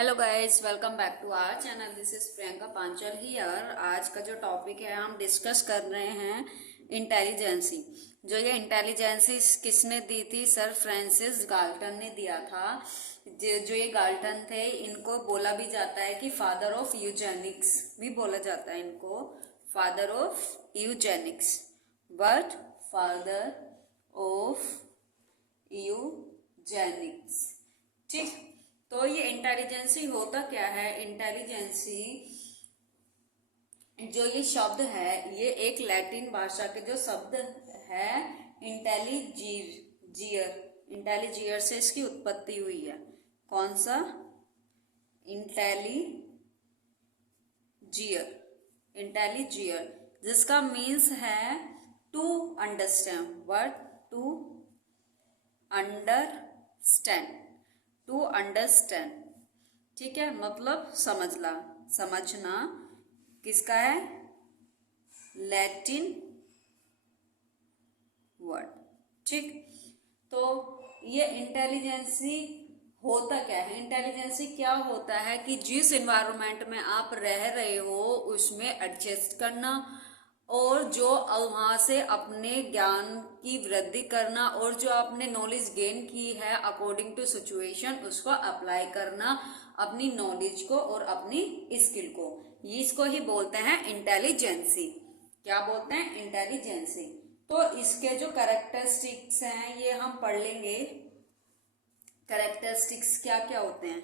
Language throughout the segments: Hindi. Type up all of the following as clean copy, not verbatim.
Hello guys, welcome back to our channel. This is Priyanka Panchal here. आज का जो टॉपिक है हम डिस्कस कर रहे हैं इंटेलिजेंसी। जो ये इंटेलिजेंसी किसने दी थी? सर फ्रांसिस गाल्टन ने दिया था। जो ये गाल्टन थे, इनको बोला भी जाता है कि फादर ऑफ यूजेनिक्स भी बोला जाता है इनको, father of Eugenix. But father of Eugenix, ठीक। तो ये इंटेलिजेंसी होता क्या है? इंटेलिजेंसी जो ये शब्द है, ये एक लैटिन भाषा के जो शब्द है इंटेलिजियर से इसकी उत्पत्ति हुई है। कौन सा? इंटेलिजियर, जिसका मीन्स है to understand. Word to understand, to understand, ठीक है, मतलब समझना। समझना किसका है? लैटिन वर्ड, ठीक। तो ये इंटेलिजेंसी होता क्या है? इंटेलिजेंसी क्या होता है कि जिस एनवायरनमेंट में आप रह रहे हो उसमें एडजस्ट करना, और जो वहाँ से अपने ज्ञान की वृद्धि करना, और जो आपने नॉलेज गेन की है अकॉर्डिंग टू सिचुएशन उसको अप्लाई करना, अपनी नॉलेज को और अपनी स्किल को। ये इसको ही बोलते हैं इंटेलिजेंसी। क्या बोलते हैं? इंटेलिजेंसी। तो इसके जो कैरेक्टरिस्टिक्स हैं ये हम पढ़ लेंगे। कैरेक्टरिस्टिक्स क्या क्या होते हैं?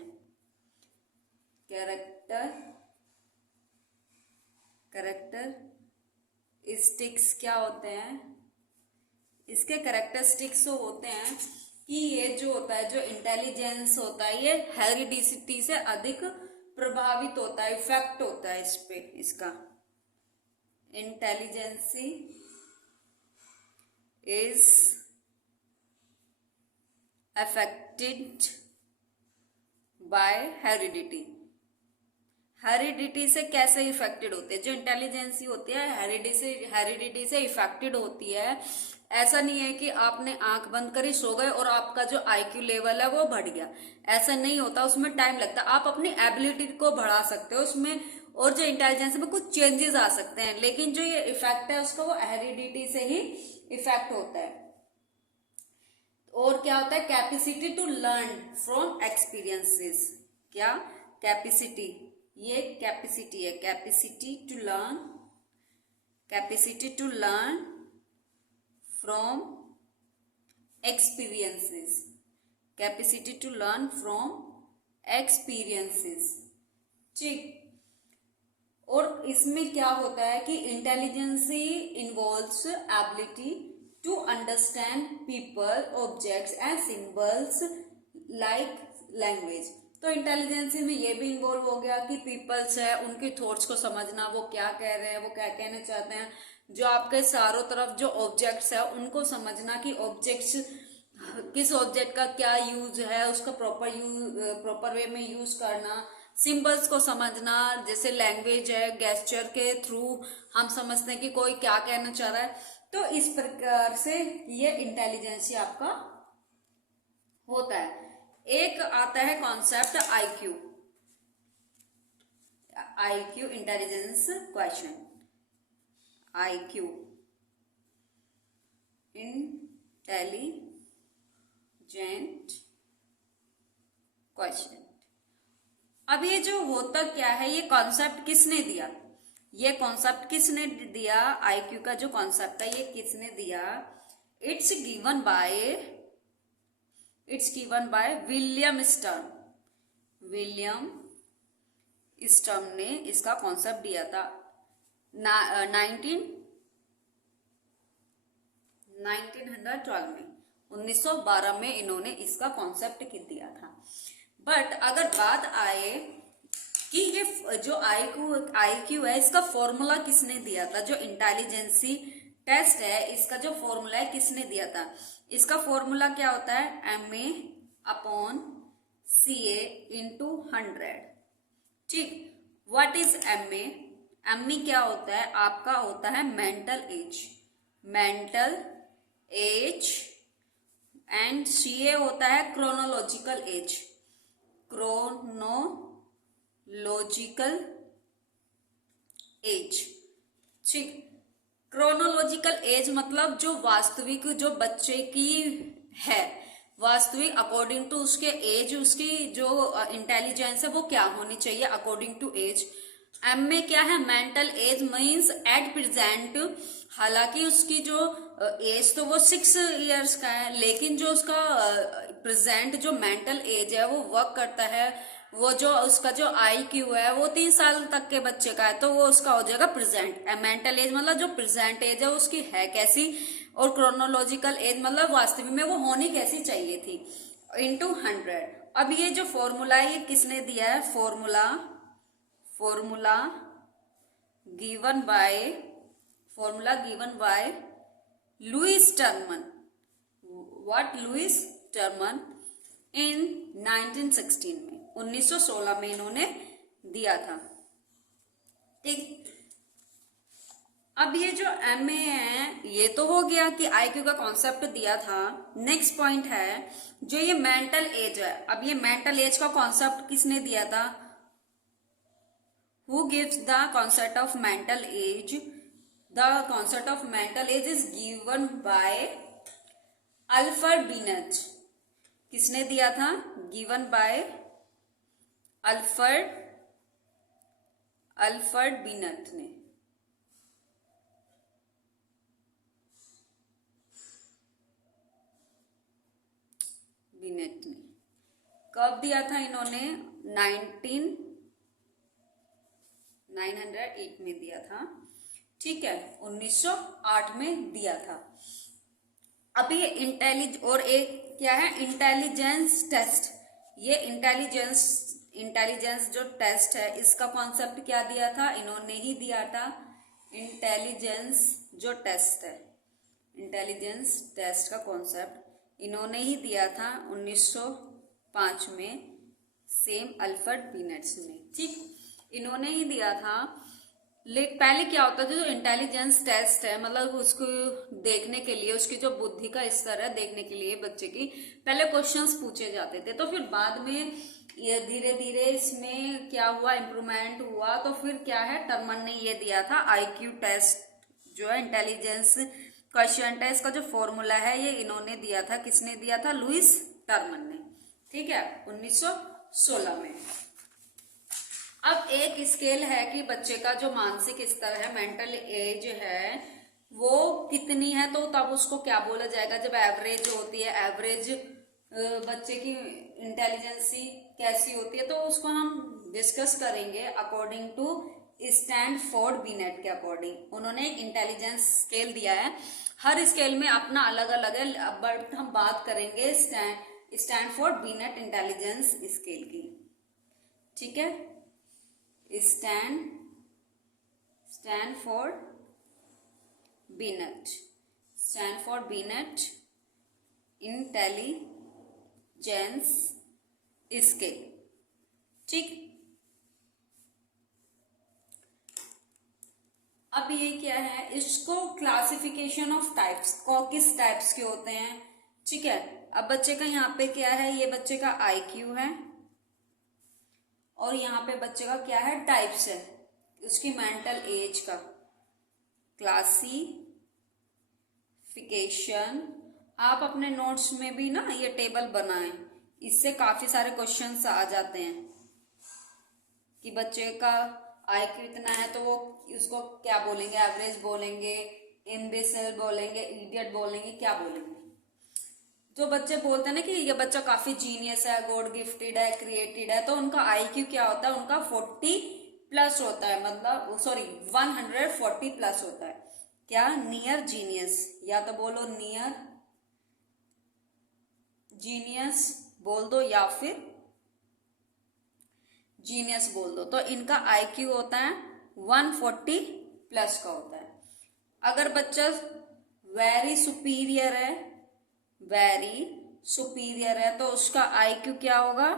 कैरेक्टरिस्टिक्स क्या होते हैं? इसके कैरेक्टरिस्टिक्स होते हैं कि ये जो होता है, जो इंटेलिजेंस होता है, ये हेरिडिसिटी से अधिक प्रभावित होता है, इफेक्ट होता है इस पे। इसका intelligency is affected by heredity. Heredity से कैसे इफेक्टेड होते हैं? जो इंटेलिजेंसी होती है हेरिडिटी से इफेक्टेड होती है। ऐसा नहीं है कि आपने आंख बंद करी सो गए और आपका जो आईक्यू लेवल है वो बढ़ गया। ऐसा नहीं होता, उसमें टाइम लगता है। आप अपनी एबिलिटी को बढ़ा सकते हो उसमें, और जो इंटेलिजेंस में कुछ चेंजेस आ सकते हैं, लेकिन जो ये इफेक्ट है उसका वो हेरिडिटी से ही इफेक्ट होता है। और क्या होता है? Capacity to learn from experiences. क्या? कैपेसिटी, ये कैपेसिटी है, capacity to learn from experiences, capacity to learn from experiences, ठीक। और इसमें क्या होता है कि intelligency involves ability to understand people, objects and symbols like language. तो इंटेलिजेंसी में ये भी इन्वॉल्व हो गया कि पीपल्स है, उनकी थॉट्स को समझना, वो क्या कह रहे हैं, वो क्या कहना चाहते हैं। जो आपके चारों तरफ जो ऑब्जेक्ट्स है उनको समझना कि ऑब्जेक्ट्स, किस ऑब्जेक्ट का क्या यूज है, उसका प्रॉपर वे में यूज करना। सिंबल्स को समझना, जैसे लैंग्वेज है, गेस्चर के थ्रू हम समझते हैं कि कोई क्या कहना चाह रहा है। तो इस प्रकार से ये इंटेलिजेंसी आपका होता है। एक आता है concept IQ. IQ intelligence question, IQ intelligent question. अब ये जो होता क्या है, ये कॉन्सेप्ट किसने दिया? ये कॉन्सेप्ट किसने दिया? आईक्यू का जो कॉन्सेप्ट है ये किसने दिया? It's given by William stern ने इसका कॉन्सेप्ट दिया था 1912 में, 1912 में इन्होंने इसका कॉन्सेप्ट दिया था। बट अगर बात आए कि ये जो आईक्यू है इसका फॉर्मूला किसने दिया था? जो इंटेलिजेंसी टेस्ट है इसका जो फॉर्मूला है किसने दिया था? इसका फॉर्मूला क्या होता है? MA/CA × 100, ठीक। What is MA? MA क्या होता है? आपका होता है मेंटल एज, एंड CA होता है क्रोनोलॉजिकल एज। Chronological age. ठीक, क्रोनोलॉजिकल एज मतलब जो वास्तविक जो बच्चे की है, वास्तविक अकॉर्डिंग टू उसके एज, उसकी जो इंटेलिजेंस है वो क्या होनी चाहिए अकॉर्डिंग टू एज। एम में क्या है, mental as means at present, हालांकि उसकी जो एज तो वो 6 इयर्स का है, लेकिन जो उसका प्रेजेंट जो मेंटल एज है वो वर्क करता है, वो जो उसका जो IQ है वो 3 साल तक के बच्चे का है, तो वो उसका हो जाएगा प्रेजेंट। मेंटल एज मतलब जो प्रेजेंट एज है उसकी है कैसी, और क्रोनोलॉजिकल एज मतलब वास्तविक में वो होनी कैसी चाहिए थी, इंटू 100। अब ये जो फॉर्मूला है ये किसने दिया है, formula given by Lewis Terman. What, Lewis Terman in 1916 में, 1916 में इन्होंने दिया था। ठीक, अब ये जो MA है ये तो हो गया कि IQ का कॉन्सेप्ट दिया था। नेक्स्ट पॉइंट है जो ये मेंटल एज है। अब ये मेंटल एज का कॉन्सेप्ट किसने दिया था, who gives the concept of mental as, the concept of mental as is given by Alfred beneath. किसने दिया था, गिवन बाय अल्फ्रेड बिनेट ने। बिनेट ने कब दिया था इन्होंने, 1908 में दिया था। ठीक है, 1908 में दिया था। अभी और एक क्या है, इंटेलिजेंस टेस्ट। ये इंटेलिजेंस जो टेस्ट है इसका कॉन्सेप्ट क्या दिया था, इन्होंने ही दिया था। इंटेलिजेंस जो टेस्ट है, इंटेलिजेंस टेस्ट का कॉन्सेप्ट इन्होंने ही दिया था 1905 में, सेम अल्फ्रेड बिनेट ने। ठीक, इन्होंने ही दिया था। पहले क्या होता था, जो इंटेलिजेंस टेस्ट है मतलब उसको देखने के लिए, उसकी जो बुद्धि का स्तर है देखने के लिए बच्चे की, पहले क्वेश्चंस पूछे जाते थे, तो फिर बाद में ये धीरे धीरे इसमें क्या हुआ, इम्प्रूवमेंट हुआ, तो फिर क्या है, टर्मन ने ये दिया था IQ टेस्ट जो है, इंटेलिजेंस क्वेश्चन टेस्ट का जो फॉर्मूला है ये इन्होंने दिया था। किसने दिया था, लुइस टर्मन ने। ठीक है, 1916 में। अब एक स्केल है कि बच्चे का जो मानसिक स्तर है, मेंटल एज है, वो कितनी है, तो तब उसको क्या बोला जाएगा, जब एवरेज होती है, एवरेज बच्चे की इंटेलिजेंसी कैसी होती है, तो उसको हम डिस्कस करेंगे अकॉर्डिंग टू स्टैनफोर्ड बिनेट के अकॉर्डिंग। उन्होंने एक इंटेलिजेंस स्केल दिया है, हर स्केल में अपना अलग अलग है, बट हम बात करेंगे स्टैनफोर्ड बिनेट इंटेलिजेंस स्केल की। ठीक है, स्टैनफोर्ड बिनेट इंटेलिजेंस स्केल। ठीक, अब ये क्या है, इसको क्लासिफिकेशन ऑफ टाइप्स को, किस टाइप्स के होते हैं। ठीक है, अब बच्चे का यहाँ पे क्या है, ये बच्चे का IQ है, और यहाँ पे बच्चे का क्या है, टाइप्स है, उसकी मेंटल एज का क्लासिफिकेशन। आप अपने नोट्स में भी ना ये टेबल बनाएं, इससे काफी सारे क्वेश्चंस आ जाते हैं कि बच्चे का IQ इतना है तो वो उसको क्या बोलेंगे, एवरेज बोलेंगे, इम्बेसिल बोलेंगे, इडियट बोलेंगे, क्या बोलेंगे। जो बच्चे बोलते हैं ना कि ये बच्चा काफी जीनियस है, गॉड गिफ्टेड है, क्रिएटेड है, तो उनका IQ क्या होता है, उनका 40+ होता है, मतलब सॉरी 140+ होता है। क्या, नियर जीनियस, या तो बोलो नियर जीनियस बोल दो या फिर जीनियस बोल दो, तो इनका IQ होता है 140+ का होता है। अगर बच्चा वेरी सुपीरियर है तो उसका IQ क्या होगा,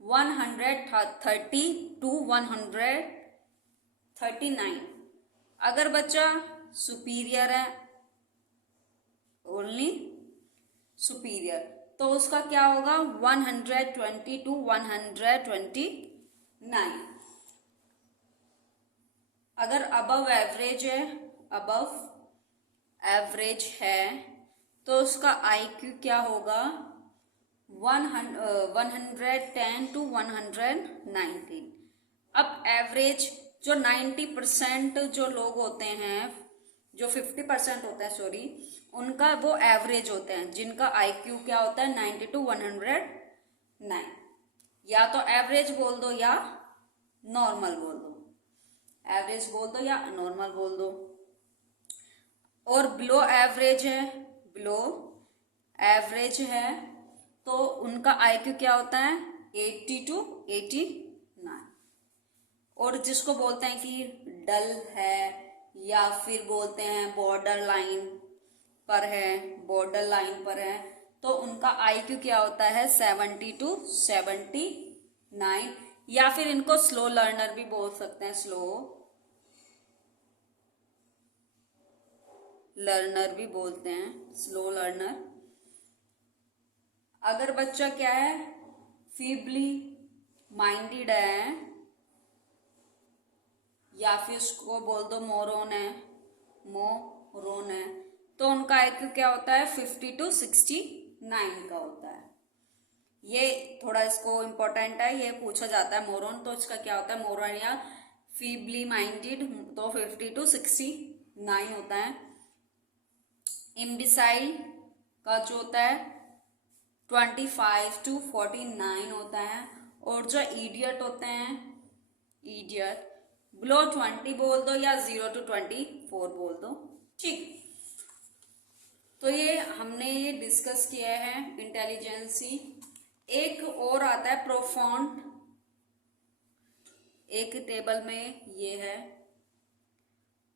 130 to 139। अगर बच्चा सुपीरियर है, ओनली सुपीरियर, तो उसका क्या होगा 120 to 129। अगर अबव एवरेज है तो उसका IQ क्या होगा 110 to 119। अब एवरेज जो 90% जो लोग होते हैं, जो 50% होते हैं सॉरी, उनका वो एवरेज होते हैं, जिनका IQ क्या होता है 90 to 109। या तो एवरेज बोल दो या नॉर्मल बोल दो, एवरेज बोल दो या नॉर्मल बोल दो। और बिलो एवरेज है तो उनका IQ क्या होता है 80 to 89। और जिसको बोलते हैं कि डल है या फिर बोलते हैं बॉर्डर लाइन पर है, तो उनका IQ क्या होता है 70 to 79। या फिर इनको स्लो लर्नर भी बोल सकते हैं, स्लो लर्नर भी बोलते हैं, स्लो लर्नर। अगर बच्चा क्या है फीबली माइंडेड है या फिर उसको बोल दो मोरोन है, तो उनका IQ क्या होता है 50 to 69 का होता है। ये थोड़ा इसको इम्पोर्टेंट है, ये पूछा जाता है मोरोन, तो इसका क्या होता है मोरोन या फीबली माइंडेड, तो 50 to 69 होता है। इम्बिसाइल का जो होता है 25 to 49 होता है। और जो इडियट होते हैं, इडियट बिलो 20 बोल दो या 0 to 24 बोल दो, ठीक। तो ये हमने ये डिस्कस किया है इंटेलिजेंसी। एक और आता है प्रोफाउंड, एक टेबल में ये है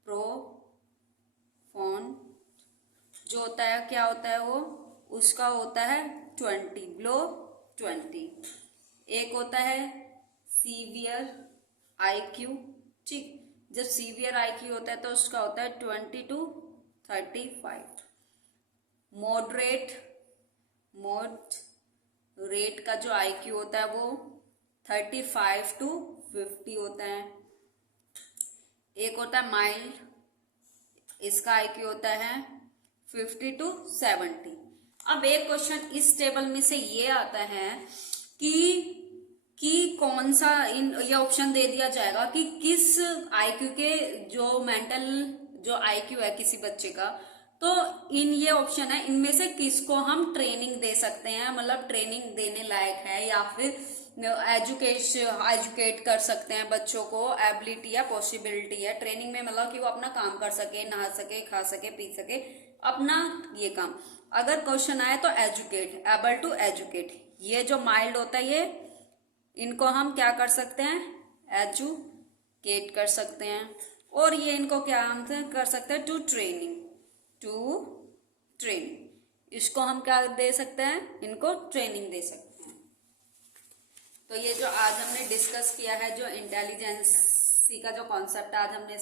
प्रोफाउंड, जो होता है क्या होता है वो, उसका होता है 20 बिलो 20। एक होता है सीवियर IQ, ठीक। जब सीवियर IQ होता है तो उसका होता है 20 to 35। मॉडरेट का जो IQ होता है वो 35 to 50 होता है। एक होता है माइल्ड, इसका IQ होता है 50 to 70। अब एक क्वेश्चन इस टेबल में से ये आता है कि कौन सा, ये ऑप्शन दे दिया जाएगा कि किस IQ के जो मेंटल जो IQ है किसी बच्चे का, तो ये ऑप्शन है, इनमें से किसको हम ट्रेनिंग दे सकते हैं, मतलब ट्रेनिंग देने लायक है, या फिर एजुकेट कर सकते हैं बच्चों को, एबिलिटी या पॉसिबिलिटी है ट्रेनिंग में, मतलब कि वो अपना काम कर सके, नहा सके, खा सके, पी सके, अपना ये काम। अगर क्वेश्चन आए तो एजुकेट, एबल टू एजुकेट, ये जो माइल्ड होता है ये, इनको हम क्या कर सकते हैं एजुकेट कर सकते हैं। और ये इनको क्या हम कर सकते हैं टू ट्रेनिंग, इसको हम क्या दे सकते हैं, इनको ट्रेनिंग दे सकते हैं। तो ये जो आज हमने डिस्कस किया है, जो इंटेलिजेंसी का जो कॉन्सेप्ट आज हमने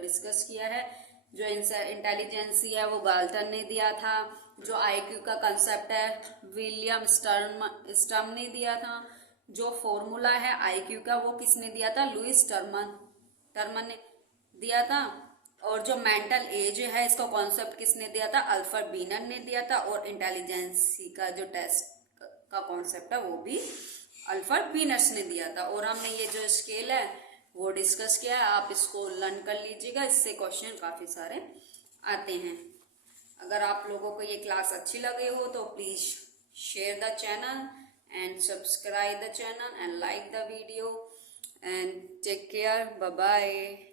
डिस्कस किया है, जो इंटेलिजेंसी है वो गाल्टन ने दिया था। जो IQ का कंसेप्ट है विलियम स्टर्म ने दिया था। जो फॉर्मूला है IQ का वो किसने दिया था, लुइस टर्मन ने दिया था। और जो मेंटल एज है इसका कॉन्सेप्ट किसने दिया था, अल्फ्रेड बीनर ने दिया था। और इंटेलिजेंसी का जो टेस्ट का कॉन्सेप्ट है वो भी अल्फ्रेड बीनर ने दिया था। और हमने ये जो स्केल है वो डिस्कस किया है, आप इसको लर्न कर लीजिएगा, इससे क्वेश्चन काफी सारे आते हैं। अगर आप लोगों को ये क्लास अच्छी लगे हो तो please share the channel and subscribe the channel and like the video and take care, bye bye।